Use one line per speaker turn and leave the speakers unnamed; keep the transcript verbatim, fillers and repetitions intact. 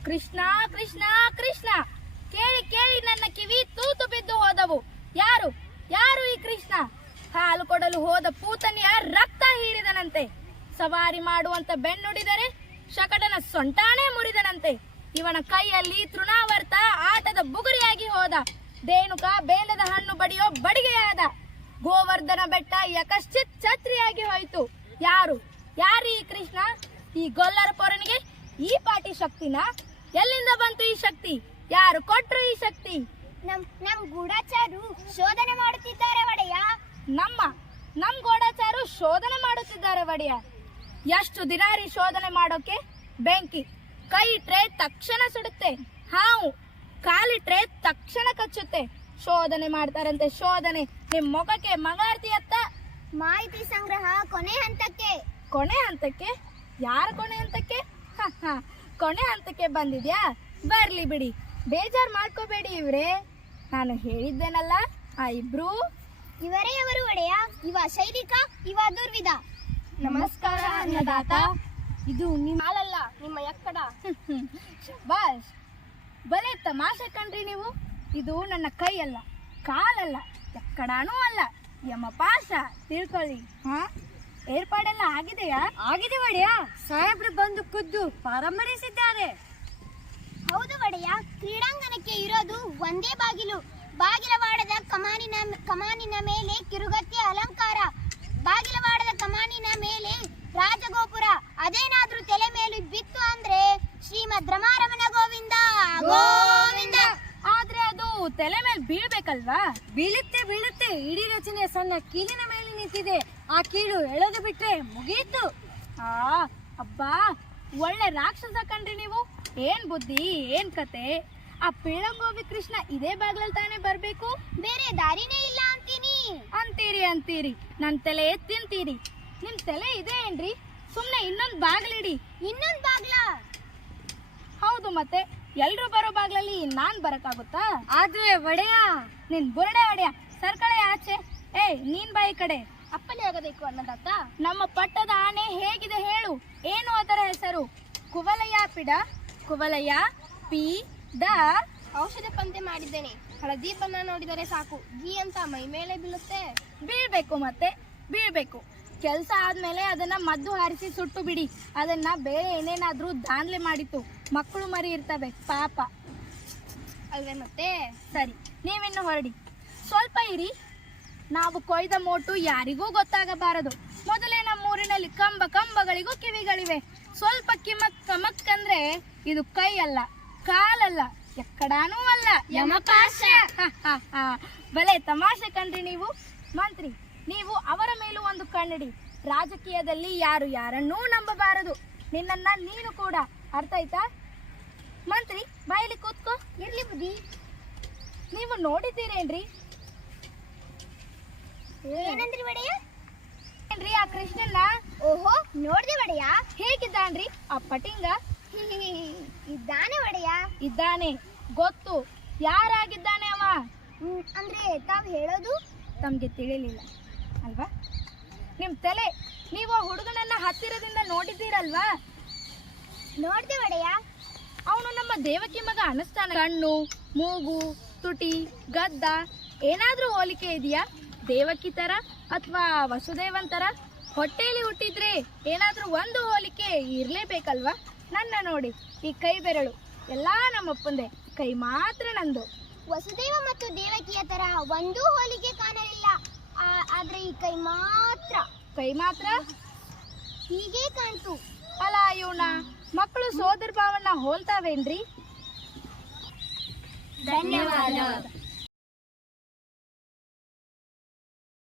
ಕೃಷ್ಣ ಕೃಷ್ಣ ಕೃಷ್ಣ ಕೇಳಿ ಕೇಳಿ ನನ್ನ ಕಿವಿ ತೂತು ಬಿದ್ದು ಹೋದವು. ಯಾರು ಯಾರು ಈ ಕೃಷ್ಣ? ಹಾಲು ಕೊಡಲು ಹೋದ ಪೂತನಿಯ ರಕ್ತ ಹೀರಿದನಂತೆ. ಸವಾರಿ ಮಾಡುವಂತ ಬೆನ್ನುಡಿದರೆ ಶಕಟನ ಸೊಂಟಾನೇ ಮುರಿದನಂತೆ. ಇವನ ಕೈಯಲ್ಲಿ ತೃಣಾವರ್ತ ಆಟದ ಬುಗುರಿಯಾಗಿ ಹೋದ. ದೇಣುಕ ಬೇಲದ ಹಣ್ಣು ಬಡಿಯೋ ಬಡಿಗೆಯಾದ. ಗೋವರ್ಧನ ಬೆಟ್ಟ ಯಕಶ್ಚಿತ್ ಛತ್ರಿಯಾಗಿ ಹೋಯಿತು. ಯಾರು ಯಾರು ಈ ಕೃಷ್ಣ? ಈ ಗೊಲ್ಲರ ಪೊರನಿಗೆ ಈ ಪಾಟಿ ಶಕ್ತಿನ? ಎಲ್ಲಿಂದ ಬಂತು ಈ ಶಕ್ತಿ? ಯಾರು ಕೊಟ್ರು ಈ ಶಕ್ತಿ?
ನಮ್ ನಮ್ ಗೂಢಚಾರು ಶೋಧನೆ ಮಾಡುತ್ತಿದ್ದಾರೆ ಒಡೆಯ.
ನಮ್ಮ ನಮ್ ಗೋಡಾಚಾರು ಶೋಧನೆ ಮಾಡುತ್ತಿದ್ದಾರೆ ಒಡೆಯ. ಎಷ್ಟು ದಿನ ರೀ ಶೋಧನೆ ಮಾಡೋಕೆ? ಬೆಂಕಿ ಕೈ ಇಟ್ರೆ ತಕ್ಷಣ ಸುಡುತ್ತೆ, ಹಾವು ಕಾಲಿಟ್ರೆ ತಕ್ಷಣ ಕಚ್ಚುತ್ತೆ. ಶೋಧನೆ ಮಾಡ್ತಾರಂತೆ ಶೋಧನೆ. ನಿಮ್ ಮೊಗಕ್ಕೆ ಮಗಾರ್ತಿ ಅತ್ತ.
ಮಾಹಿತಿ ಸಂಗ್ರಹ ಕೊನೆ ಹಂತಕ್ಕೆ.
ಕೊನೆ ಹಂತಕ್ಕೆ? ಯಾರ ಕೊನೆ ಹಂತಕ್ಕೆ? ಹ ಹ ಕೊನೆ ಹಂತಕ್ಕೆ ಬಂದಿದ್ಯಾ? ಬರ್ಲಿ ಬಿಡಿ, ಬೇಜಾರ್ ಮಾಡ್ಕೋಬೇಡಿ ಇವ್ರೆ. ನಾನು ಹೇಳಿದ್ದೇನಲ್ಲ, ಆ ಇಬ್ರು
ಇವರೇ ಅವರು ಒಡೆಯ. ಇವ ಶೈಲಿಕ, ಇವ ದುರ್ವಿಧ.
ನಮಸ್ಕಾರ ಅನ್ನದಾತ.
ಇದು ನಿಮ್ಮ ಹಾಲಲ್ಲ, ನಿಮ್ಮ ಎಕ್ಕಡ.
ಶಬಾಷ್, ಬಲೆ ತಮಾಷೆ ಕಣ್ರಿ ನೀವು. ಇದು ನನ್ನ ಕೈ ಅಲ್ಲ, ಕಾಲಲ್ಲ, ಎಕ್ಕಡಾನೂ ಅಲ್ಲ, ಯಮಪಾಶ. ತಿಳ್ಕೊಳ್ಳಿ. ಹಾ, ಏರ್ಪಾಡೆಲ್ಲ ಆಗಿದೆಯಾ?
ಆಗಿದೆ ಒಡೆಯ. ಸಾಹೇಬ್ರು ಬಂದು ಖುದ್ದು ಪರಾಮರಿಸಿದ್ದಾರೆ.
ಹೌದು ಒಡೆಯ. ಕ್ರೀಡಾಂಗಣಕ್ಕೆ ಇರೋದು ಒಂದೇ ಬಾಗಿಲು. ಬಾಗಿಲವಾಡದ ಕಮಾನಿನ ಕಮಾನಿನ ಮೇಲೆ ಕಿರುಗತ್ತಿಯ ಅಲಂಕಾರ. ಬಾಗಿಲವಾಡದ ಕಮಾನಿನ ಮೇಲೆ ರಾಜಗೋಪುರ. ಅದೇನಾದ್ರೂ ತಲೆ ಮೇಲೆ ಬಿತ್ತು ಅಂದ್ರೆ ಶ್ರೀಮದ್ ರಮಾರಮಣ ಗೋವಿಂದ ಗೋವಿಂದ.
ಆದ್ರೆ ಅದು ತಲೆ ಮೇಲೆ ಬೀಳ್ಬೇಕಲ್ವಾ?
ಬೀಳುತ್ತೆ ಬೀಳುತ್ತೆ. ಇಡೀ ರಚನೆ ಸಣ್ಣ ಕೀಲಿನ ಮೇಲೆ ನಿಂತಿದೆ. ಆ ಕೀಳು ಎಳೆದು ಬಿಟ್ರೆ ಮುಗಿಯಿತು.
ಆ ಅಬ್ಬಾ, ಒಳ್ಳೆ ರಾಕ್ಷಸ ಕಣ್ರಿ ನೀವು. ಏನ್ ಬುದ್ಧಿ, ಏನ್ ಕತೆ? ಆ ಪಿಳಂಗೋವಿ ಕೃಷ್ಣ ಇದೇ ಬಾಗ್ಲಲ್ಲಿ ತಾನೇ ಬರ್ಬೇಕು?
ಬೇರೆ ದಾರಿನೇ ಇಲ್ಲ ಅಂತೀನಿ.
ಅಂತೀರಿ ಅಂತೀರಿ, ನನ್ ತಲೆ ತಿಂತೀರಿ. ನಿಮ್ ತಲೆ ಇದೆ ಏನ್ರಿ? ಸುಮ್ನೆ ಇನ್ನೊಂದ್ ಬಾಗ್ಲಿಡಿ.
ಇನ್ನೊಂದ್ ಬಾಗ್ಲ?
ಹೌದು, ಮತ್ತೆ ಎಲ್ರು ಬರೋ ಬಾಗ್ಲಲ್ಲಿ ನಾನ್ ಬರಕ್ಕಾಗುತ್ತಾ?
ಆದ್ರೆ ಒಡೆಯ,
ನಿನ್ ಬುರುಡೆ ಒಡೆಯ ಸರ್ಕಳೆ ಆಚೆ. ಏಯ್, ನೀನ್ ಬಾಯಿ ಕಡೆ.
ಅಪ್ಪನೇ ಆಗಬೇಕು ಅನ್ನದಾತ.
ನಮ್ಮ ಪಟ್ಟದ ಆನೆ ಹೇಗಿದೆ ಹೇಳು? ಏನು ಅದರ ಹೆಸರು? ಕುವಲಯ ಪಿಡ, ಕುವಲಯ ಪಿ ದ.
ಔಷಧ ಪಂತೆ ಮಾಡಿದ್ದೇನೆ. ಹಳದಿ ಬಣ್ಣ ನೋಡಿದರೆ ಸಾಕು, ಗೀ ಅಂತ ಮೈ ಮೇಲೆ ಬೀಳುತ್ತೆ.
ಬೀಳ್ಬೇಕು, ಮತ್ತೆ ಬೀಳ್ಬೇಕು. ಕೆಲಸ ಆದ್ಮೇಲೆ ಅದನ್ನ ಮದ್ದು ಹಾರಿಸಿ ಸುಟ್ಟು ಬಿಡಿ. ಅದನ್ನ ಬೇರೆ ಏನೇನಾದ್ರೂ ದಾನ್ಲೆ ಮಾಡಿತ್ತು. ಮಕ್ಕಳು ಮರಿ ಇರ್ತವೆ ಪಾಪ
ಅಲ್ವೇ ಮತ್ತೆ?
ಸರಿ, ನೀವಿನ್ನು ಹೊರಡಿ. ಸ್ವಲ್ಪ ಇರಿ. ನಾವು ಕೊಯ್ದ ಮೋಟು ಯಾರಿಗೂ ಗೊತ್ತಾಗಬಾರದು. ಮೊದಲೇ ನಮ್ಮೂರಿನಲ್ಲಿ ಕಂಬ ಕಂಬಗಳಿಗೂ ಕಿವಿಗಳಿವೆ. ಸ್ವಲ್ಪ ಕಿಮಕ್ ಕಮಕ್ ಅಂದ್ರೆ ಇದು ಕೈ ಅಲ್ಲ, ಕಾಲಲ್ಲ, ಎಕ್ಕಡಾನೂ ಅಲ್ಲ, ಯಮಪಾಶ. ಬಲೆ ತಮಾಷೆ ಕಣ್ರಿ ನೀವು. ಮಂತ್ರಿ, ನೀವು ಅವರ ಮೇಲೂ ಒಂದು ಕಣ್ಣಿಡಿ. ರಾಜಕೀಯದಲ್ಲಿ ಯಾರು ಯಾರನ್ನೂ ನಂಬಬಾರದು. ನಿನ್ನನ್ನ ನೀನು ಕೂಡ. ಅರ್ಥ ಆಯ್ತಾ? ಮಂತ್ರಿ, ಬಾಯಲ್ಲಿ ಕೂತ್ಕೋ.
ಇರ್ಲಿ ಬುದ್ಧಿ.
ನೀವು ನೋಡಿದ್ದೀರೇನ್ರಿ?
ಏನಂದ್ರಿ ಒಡೆಯ?
ಏನ್ರಿ ಆ ಕೃಷ್ಣನ್ನ?
ಓಹೋ, ನೋಡ್ದೆ ಒಡೆಯ.
ಹೇಗಿದ್ದಾನ್ರಿ ಆ ಪಟಿಂಗ?
ಇದ್ದಾನೆ ಒಡೆಯ.
ಇದ್ದಾನೆ ಗೊತ್ತು. ಯಾರಾಗಿದ್ದಾನೆ ಅವ?
ಹ್ಮ್, ಅಂದ್ರೆ ತಾವ್ ಹೇಳೋದು
ತಮ್ಗೆ ತಿಳಿಲಿಲ್ಲ ಅಲ್ವಾ? ನಿಮ್ ತಲೆ. ನೀವು ಆ ಹುಡುಗನನ್ನ ಹತ್ತಿರದಿಂದ ನೋಡಿದ್ದೀರಲ್ವಾ?
ನೋಡ್ದೆ ಒಡೆಯ.
ಅವನು ನಮ್ಮ ದೇವಕಿ ಮಗ ಅನಿಸ್ತಾನ. ಕಣ್ಣು, ಮೂಗು, ತುಟಿ, ಗದ್ದ ಏನಾದ್ರೂ ಹೋಲಿಕೆ ಇದೆಯಾ? ದೇವಕಿ ತರ ಅಥವಾ ವಸುದೇವನ್ ತರ? ಹೊಟ್ಟೆಯಲ್ಲಿ ಹುಟ್ಟಿದ್ರೆ ಏನಾದ್ರೂ ಒಂದು ಹೋಲಿಕೆ ಇರ್ಲೇಬೇಕಲ್ವಾ? ನನ್ನ ನೋಡಿ, ಈ ಕೈ ಬೆರಳು ಎಲ್ಲಾ ನಮ್ಮಪ್ಪಂದೆ, ಕೈ ಮಾತ್ರ ನಂದು.
ವಸುದೇವ ಮತ್ತು ದೇವಕಿಯ ತರ ಒಂದೂ ಹೋಲಿಕೆ ಕಾಣಲಿಲ್ಲ. ಆ- ಆದ್ರೆ ಈ ಕೈ ಮಾತ್ರ
ಕೈ ಮಾತ್ರ
ಹೀಗೆ ಕಾಣ್ತು.
ಅಲ್ಲ ಇವನ ಮಕ್ಕಳು ಸೋದರ ಭಾವನ ಹೋಲ್ತಾವೇನ್ರಿ?
ಧನ್ಯವಾದ.